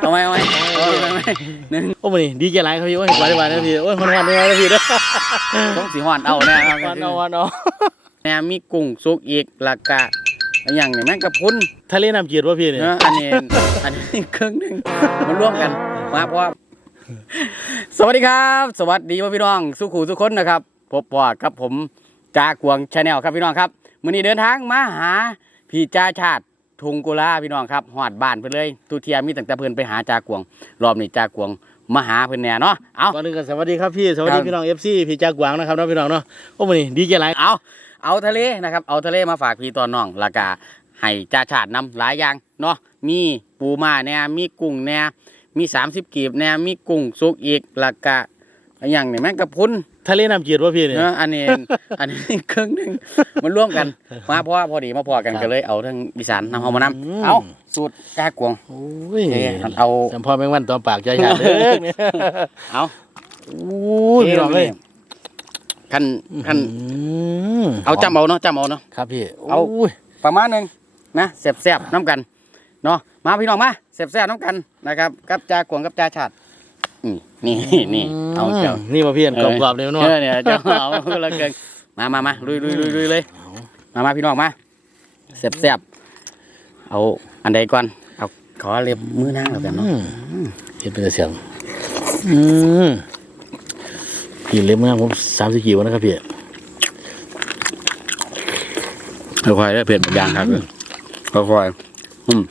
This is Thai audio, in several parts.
เอาไหมเอาไหมเอาไหมหนึ่งโอ้มันนี่ดีใจหลายครับพี่โอ้ยหวานหวานนะพี่โอ้ยมันหวานหวานนะพี่เด้อต้องสีหวานเอาแน่ครับหวานเอาหวานเอาแน่มีกุ้งสุกอีกและกกะอนอย่างนี้แม่งกระพุ้นทะเลน้ำจืดวะพี่เนี่ยเนอะอันนี้อันนี้เครึ่องหนึ่งมันร่วมกันมาเพราะสวัสดีครับ สวัสดีพี่น้องสุขูสุขคนนะครับพบปอดกับผมจากวงชาแนลครับพี่น้องครับมื้อนี้เดินทางมาหาพี่จ้าชาติ ทุงกุลาพี่น้องครับหอดบ้านเพิ่นเลยทุเทียมีตั้งแต่เพิ่นไปหาจากวง รอบนี้จากวงมาหาเพิ่นแน่เนาะเอาก่อนอื่นก็สวัสดีครับพี่สวัสดีครับพี่น้องเอฟซีพี่จากหวังนะครับน้องพี่น้องเนาะโอ้มันนี่ดีใจหลายเอาเอาทะเลนะครับเอาทะเลมาฝากพี่ตอนน้องแล้วก็ให้จ่าชาตินำหลายอย่างเนาะมีปูม้าเนี่ยมีกุ้งเนี่ยมีสามสิบกีบเนี่ยมีกุ้งสุกอีกแล้วก็ อนอย่างนี้แม่งกระพุ้นทะเลน้ำจืดวะพี่เนี่ย เนอะอันนี้ อันนี้ครึ่งหนึ่งมันร่วมกันมาเพราะว่าพอดีมาพอกันครับก็เลยเอาทั้งอีสานนำเอามานอืมำเอาสูตรกากวง โอ้ยเอ้ยเอา จำพ่อแมงวันตอมปากใจฉาดเด้อเนี่ยเอาโอ้ยพี่น้องเลยคันคันอืมเอาจำเอาเนาะจำเอาเนาะ ครับพี่เอาโอ้ยประมาณหนึ่งนะแสบๆน้ำกันเนาะมาพี่น้องมาแสบๆน้ำกันนะครับกับจากวงกับจ่าชาติ อืมนี่นี่เอาเจ้านี่มาพี่อันกรอบๆเลยเอเนาะอเนี่ยเจ้าเอาก็แล้วเกินมามามาลุยลุยลุยลุยเลยมามาพี่น้องมาแสบๆเอาอันใดก่อนเอาขอเล็บมือนางแล้วกันเนาะอืมเห็นเป็นเสียงอืมพี่เล็บเมื่อผมสามสิบกิโลนะครับพี่ค่อยๆได้เปลี่ยนยางครับค่อยๆอืม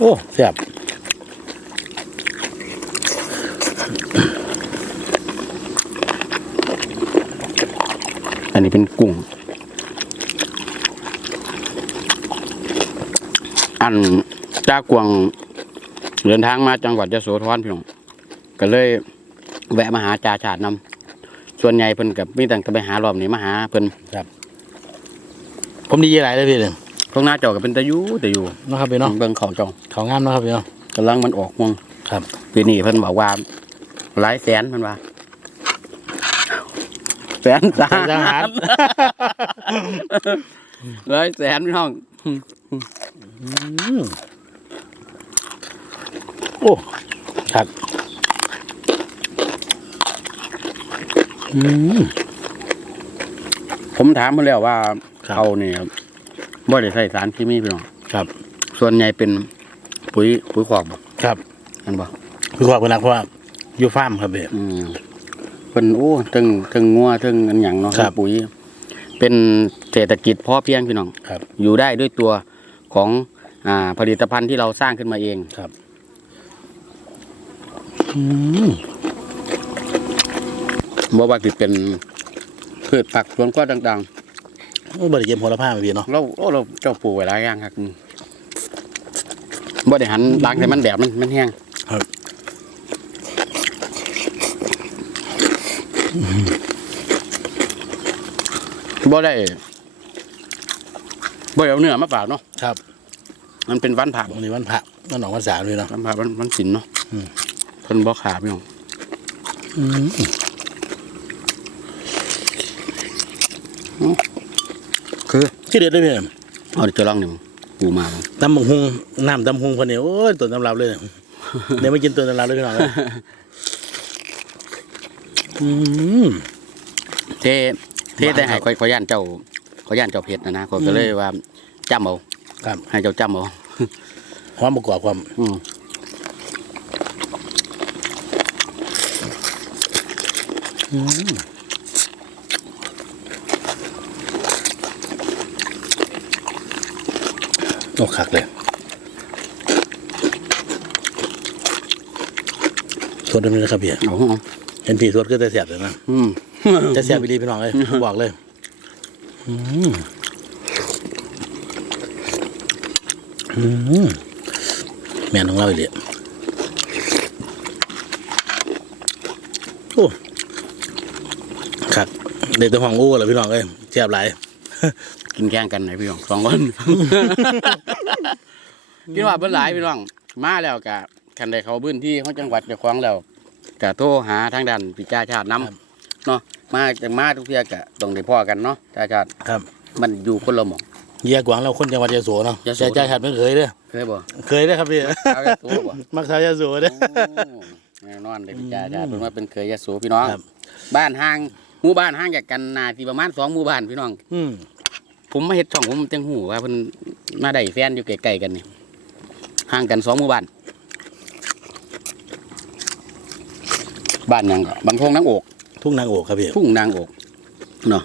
โอ้แซ่บอันนี้เป็นกุ้ง อันจากวงเดินทางมาจังหวัดยะโสธรพี่น้องก็เลยแวะมาหาจ่าชาตินำส่วนใหญ่เพิ่นกับมีแต่จะไปหารอบนี้มาหาเพิ่นครับ ผมดีหลายเลยพี่เนี่ย พวกหน้าจอก็เป็นตะยูตะยูนะครับพี่เนาะเบิ่งของจองเขางามเนาะครับพี่เนาะกำลังมันออกม่วงครับปีนี้เพิ่นบอกว่าหลายแสนเพิ่นว่าแสนสาทหารหลายแสนพี่น้องอืมโอ้ครับอืมผมถามมาแล้วว่าครับเขาเนี่ย บ่ได้ใส่สารเคมีพี่น้องครับ ส่วนใหญ่เป็นปุ๋ยปุ๋ยขอกบ่ครับอันบ่คือความเป็นนักเพราะว่าอยู่ฟาร์มครับพี่อืมเป็นโอ้ถึงถึงงัวถึงอันหยังเนาะครับปุ๋ย เป็นเศรษฐกิจพอเพียงพี่น้องครับ อยู่ได้ด้วยตัวของอ่าผลิตภัณฑ์ที่เราสร้างขึ้นมาเองครับอืมบ่ว่าสิเป็นพืชผักสวนครัวต่างโอ้บริเกมโหระพาไหมพี่เนาะๆเราโอ้เราเจ้าปลูกไว้หลายอย่างครับอืมบ่ได้หันล้างให้มันแดดมันมันแห้งครับบ่ได้บ่ได้เอาเนื้อมาฝากเนาะครับมันเป็นวันผักวันนี้วันพระวันหนองวันสามเลยเนาะวันผักวันวันศิลเนาะอืม เพิ่นบ่ขาพี่น้อง อืมคือที่เด็ดเลยพี่เอาเดี๋ยวจะลองหนึ่งปูมาบ้างตำบักฮุงน้ำตำบักฮุงคนนี้โอ้ยตัวตำรับเลยเดี๋ยวไม่กินตัวตำรับเลยพี่น้องเลยอืมเทเทได้ให้ขอยขอยย่านเจ้าขอยย่านเจ้าเพชรนะนะขอยก็เลยว่าจำเอาครับให้เจ้าจำเอาความประกอบความอืม โอ้คักเลยสดด้วยนะครับพี่เอาเห็นผีสดก็จะเสียบเลยนะอืมจะเสียบไปดีพี่น้องเลยบอกเลยอืมอืมแม่นของเราอีกเลยโอ้คักเด็ดตัวห้องอู้เหรอพี่น้องเอ้ยเสียบหลาย กินแข่งกันไหนพี่น้องสองคนคิดว่าเบิ่นหลายพี่น้องมาแล้วกะคันใดเขาพื้นที่ของจังหวัดเจ้าของแล้วกะโทรหาทางด้านพิจาชาติครับน้ำเนาะมาจากมาทุกเที่ยกะต้องได้พ่อกันเนาะชาชาติครับ มันอยู่คนละหม่องเยียกวางเราคนจังหวัดยะโสเนาะยะโสใจใจหัดไม่เคยเด้อเคยบ่เคยเด้อครับพี่เอายะโสบ่มักสาวยะโสเด้อโอ้แน่นอนเลยพี่จ้าจ้าเป็นว่าเป็นเคยยะโสพี่น้องครับ บ้านห่างหมู่บ้านห่างจากกันนาที่ประมาณสองหมู่บ้านพี่น้อง อืม ผมมาเฮ็ดช่องผมจังหูว่าเพิ่นมาได้แฟนอยู่ใกล้ๆกันนี่ห่างกันสองหมู่บ้านบ้านหยังก็บางทงนางโอกทุ่งนางโอกครับพี่ทุ่งนางโอกเนาะ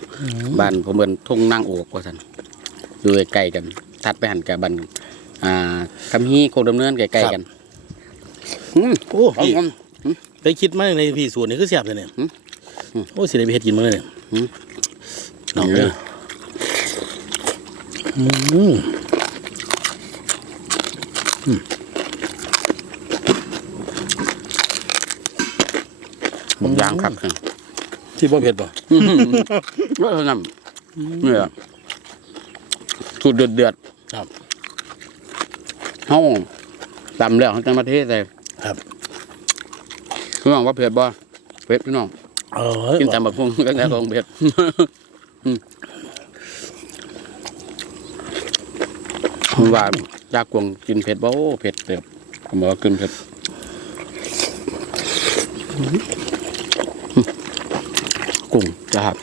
บ้านผมเป็นทุ่งนางโอกว่าซั่นอยู่ใกล้ๆกันถัดไปหันกับบ้านอ่าคำฮีโคกดำเนินใกล้ๆกันอืมโอ้เอาพี่ผมไปคิดมาในพี่สูตรนี่คือแซ่บเลยเนี่ยหืมหืม โอ้สิได้ไปเฮ็ดกินมาเลยเนี่ยหืมน้องเด้อ อืมผมยางครับที่บ่เผ็ดบ่ว่าเท่านั้นเนี่ยสูตรเดือดเดือดครับๆเฮาตำแล้วเขาจะมาเทใส่ครับพี่น้องว่าเผ็ดบ่เผ็ดพี่น้องเออกินตำบักหุ่งก็แล้วของเผ็ดอืม ผมว่าจากกวงกินเผ็ดบ่โอ้เผ็ดเผ็ดผมบอกว่ากินเผ็ดกุ้งจ้าครับ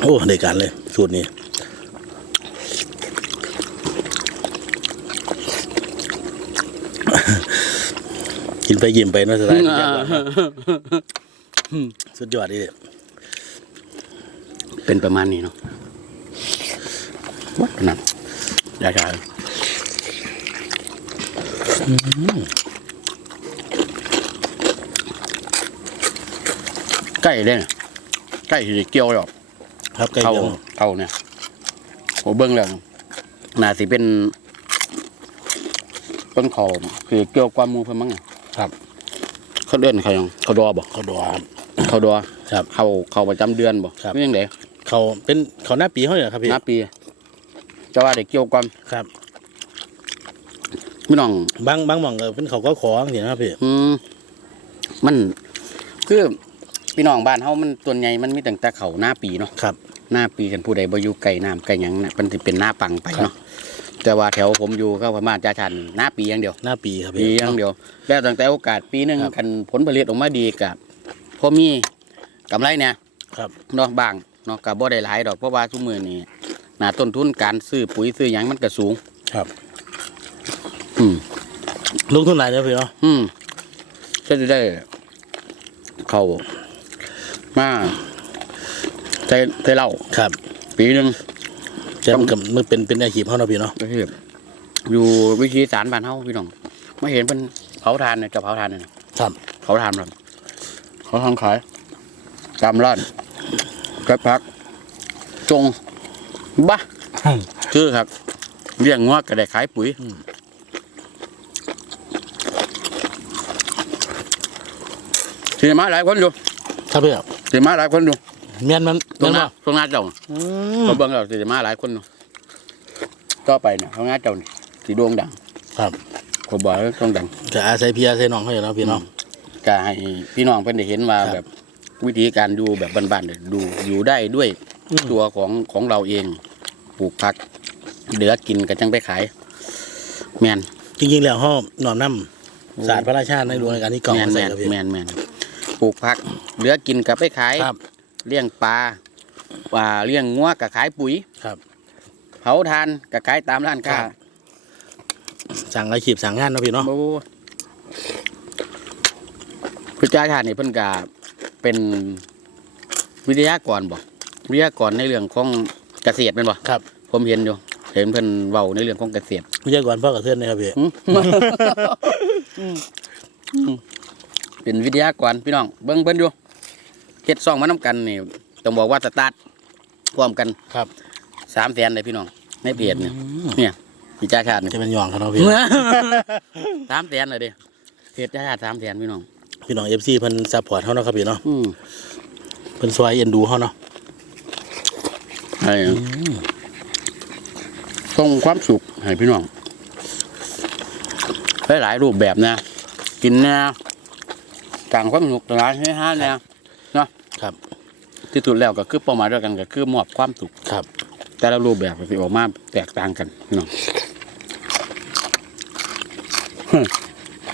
โอ้ได้การเลย สูตรนี้ กินไปยิ้มไปเนาะสไตล์นี้สุดยอดดีเลยเป็นประมาณนี้เนาะวัดนั่นยาชาใกล้เลยนะใกล้ที่จะเกี่ยวหรอกครับไก่เขาเดียวเขาเนี่ยโหเบิ้งแล้วน่าสิเป็นต้นเขาคือเกี่ยวความมูเพิ่นมั้งอะ ครับ เขาเดินเขายังเขาดอบ่เขาดอครับเขาดอครับ เขาเขาประจำเดือนบ่ครับเรื่องไหนเขาเป็นเขาหน้าปีเขาเนี่ยครับพี่นับปีจะว่าได้เกี่ยวความครับพี่น้องบางบางหม่องก็เป็นเขาก็ขออย่างนี้นะครับพี่อืมมันคือพี่น้องบ้านเฮามันส่วนใหญ่มันมีตั้งแต่เขาหน้าปีเนาะครับหน้าปีกันผู้ใดบ่อยู่ไกลน้ำไกลหยังน่ะมันสิเป็นหน้าปังไปเนาะ แต่ว่าแถวผมอยู่ก็ประมาณจาชันหน้าปีอย่างเดียว หน้าปีครับปีพี่อย่างเดียว แล้วตั้งแต่โอกาสปีหนึงครับกันผลผลิตออกมาดีกับพอมีกำไรเนี่ย ครับ เนาะบางเนาะก็บ่ได้หลายดอกเพราะว่าทุกมื้อนี้หน้าต้นทุนการซื้อปุ๋ยซื้อหยังมันก็สูง ครับ อืม ลงทุนหลายเด้อพี่เนาะอืมก็จะได้ เข้ามาใช้ใช้เหล้าครับ ปีหนึ่ง แต่มันก็มันเป็นเป็นอาชีพเขาเนาะพี่เนาะก็คืออยู่วิธีสารบ้านเฮาพี่น้องไม่เห็นเป็นเผาทานเนี่ยจะเผาทานเนี่ยนะครับเผาทานแบบเขาทำขายตามร้านกระพัก จงบ้าคือครับเลี้ยงงวก็ได้ขายปุ๋ยสีมาหลายคนอยู่ครับพี่สีมาหลายคนอยู่ เมียนมันตรงหแม่น้านตรงหน้าเจ้าบ่อืม เขาเบิ่งเราสีมาหลายคนอยู่ต่อไปเนี่ยตรงหน้าเจ้านี่สีดวงดังครับเขาบอกว่าต้องดังจะอาศัยพี่อาศัยน้องเขาอยู่เนาะพี่เนาะก็ให้พี่น้องเพิ่นได้เห็นว่าครับแบบวิธีการดูแบบบ้านๆเนี่ยดูอยู่ได้ด้วยอืม ตัวของของเราเองปลูกผัก เหลือกินก็จังไปขาย แมนจริงๆแล้วห้อหนอมน้ำศาสตร์พระราชาในหลวงรัชกาลที่เก่าแมนมาแมใส่นครับพี่ แมนแมนปลูกผัก เหลือกินก็ไปขายครับ เลี้ยงปลาปลาเลี้ยงงัวก็ขายปุ๋ยครับ เผาทานก็ขายตามร้านค้าครับ สั่งอาชีพสั่งงานเนาะพี่เนาะโอ้พระเจ้าชาตินี่เพิ่นก็เป็นวิทยากรบ่วิทยากรในเรื่องของเกษตรเป็นบ่ครับผมเห็นอยู่ เห็นเพิ่นเว้าในเรื่องของเกษตร วิทยากรพ่อกับเพื่อนนะครับพี่เป็นวิทยากรพี่น้องเบิ่งเพิ่นอยู่ เฮ็ดซ่องมานํกันนี่ต้องบอกว่าสตาร์ทพร้อมกันครับ3 0 0 0 0เลยพี่น้องในเพจเนี่ยเนี่ยพิจาชาตินี่จะเป็นหยองเขาเนาะพี่สามแสนเลยดิเพจชาติ3 0 0 0 0พี่น้องพี่น้องเอฟซีเพิ่นซัพพอร์ตเขาเนาะครับพี่เนาะอืมเพิ่นซอยเอ็นดูเขาเนาะให้ส่งความสุขให้พี่น้องหลายๆรูปแบบนะ กิกินเนี่ยกลางความสนุกสนานให้ห้าเนี่ยเนาะครับ ที่สุดแล้วก็คือเป้าหมายเดียวกันก็คือมอบความสุขครับ แต่ละรูปแบบก็สิออกมาแตกต่างกันพี่น้อง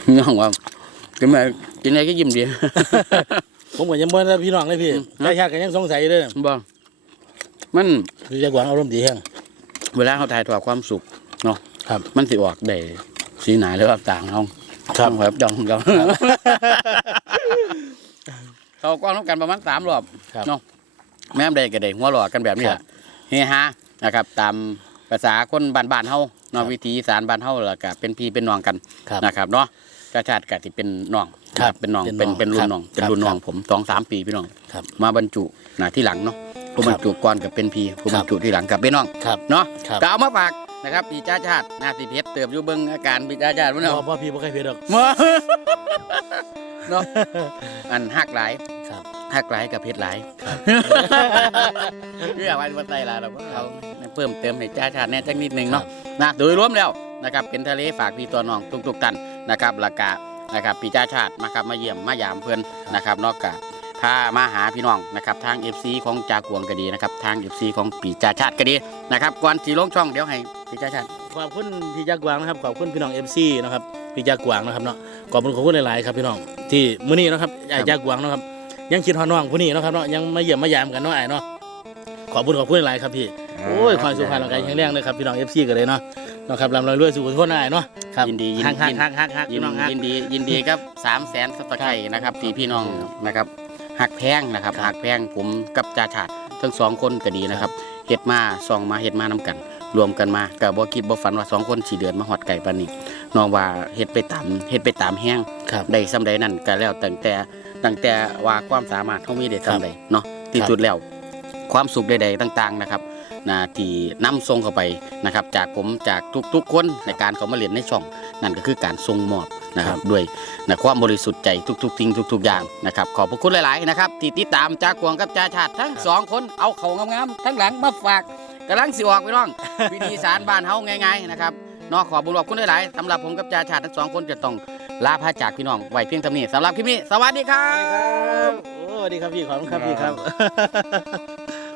พี่น้องว่ากินอะไรกินอะไรก็ยิ้มดี ผมก็ยังบ่ได้พี่น้องเลยพี่อืมได้ชาติก็ยังสงสัยเลยบ่มันพี่จักหวังอารมณ์ดีแห้งเวลาเขาถ่ายทอดความสุขเนาะครับ มันสิออกได้สีหนาหรือว่าต่างเฮาครับแบบจองจองเขากว้างน้ำกันประมาณสามรอบครับเนาะ แม่มใดก็ได้หัวหลอกกันแบบนี้ครัแหละบเฮฮานะครับ ตามภาษาคนบ้านบ้านๆเฮาเนาะวิถีอีสารบ้านเฮาแล้วก็เป็นพี่เป็นน้องกันครับนะครับเนาะกระชาติกะที่เป็นน้องครับ เป็นน้องเป็นเป็นน้องเป็นรุ่นน้องครับเป็นรุ่นน้องครับผมสองสามปีพี่น้อง ครับ มาบรรจุหน้าที่หลังเนาะผู้ครับบรรจุก่อนกับเป็นพี่ผู้ครับรรจุที่หลังกับเป็นน้องครับ เนาะครับ ก็เอามาฝากนะครับพี่จ้าชาติหน้าสีเพชรเติบอยู่เบิ่งอาการพี่จ้าชาติมันพ่เนาะอพ่อพี่บ่เคยเพียดอก มา เนาะอันหักหลายครับ หักหลายกับเพชรหลายคืออยากไว้วันใต้ละเราก็เอาเพิ่มเติมให้จ้าชาติแน่จักนิดหนึงเนาะนะโดยรวมแล้วนะครับเป็นทะเลฝากพี่ตัวน้องทุกๆท่านนะครับราคานะครับพี่จ้าชาติมาครับมาเยี่ยมมายามเพื่อนนะครับนอกจากพามาหาพี่น้องนะครับทาง FC ของจากวงก็ดีนะครับทาง FC ของปีจ้าชาติก็ดีนะครับก่อนสีลงช่องเดี๋ยวให้พี่จ้าชาติขอบคุณพี่จักหวังนะครับขอบคุณพี่น้อง MC นะครับพี่จักหวังนะครับเนาะขอบคุณขอบคุณหลายๆครับพี่น้องที่มื้อนี้นะครับไอ้จักหวังเนาะครับ ยังคิดฮอดน้องผู้นี้เนาะครับเนาะยังมาเยี่ยมมายามกันเนาะไอ้เนาะขอบคุณขอบคุณหลายๆครับพี่โอ้ยความสุขภาพร่างกายแข็งแรงเลยครับพี่น้องเอฟซีกันเลยเนาะเนาะครับรำรวยรวยสุขทุกคนได้เนาะครับยินดียินฮักฮักยินฮักฮักฮักยิพี่นน้องฮัก ยินดียินดีครับสามแสนสับตะไคร่นะครับที่พี่น้องนะครับหักแพงนะครับครับหักแพงผมกับจ่าชาติทั้งสองคนก็ดีนะครับเฮ็ดมาซองมาเฮ็ดมานํกัน รวมกันมาก็บ่คิดบ่ฝันว่าสองคนสิเดือนมาฮอดไก่ปานนี้น้องว่าเฮ็ดไปตามเฮ็ดไปตามแห้งครับได้ซำใดนั่นก็แล้วตั้งแต่ ตั้งแต่ว่าความสามารถเฮามีได้ซำใดเนาะที่ครับสุดแล้วความสุขใดๆต่าง ๆนะครับนะที่นำส่งเข้าไปนะครับ จากผมจากทุกๆคนในการเขามาเรียนในช่องนั่นก็คือการส่งมอบนะครับด้วยนะความบริสุทธิ์ใจทุกๆสิ่งทุก ๆ อย่างนะครับ ขอบพระคุณหลาย ๆ นะครับที่ติดตามจากกวงกับจ่าชาติทั้งสองคนเอาเขางามๆทั้งหลังมาฝากกำลังสิออกไปน้องวิธีสารบ้านเฮาง่ายๆนะครับเนอกขอบุญขอบคุณหลายๆสำหรับผมกับจ่าชาติทั้งสองคนจะต้อง ลาพาจากพี่น้องไว้เพียงเท่านี้สำหรับคลิปนี้ สวัสดีครัสวัสดีครับบโอ้สวัสดีครับพี่ขอบคุณครับพี่ครับ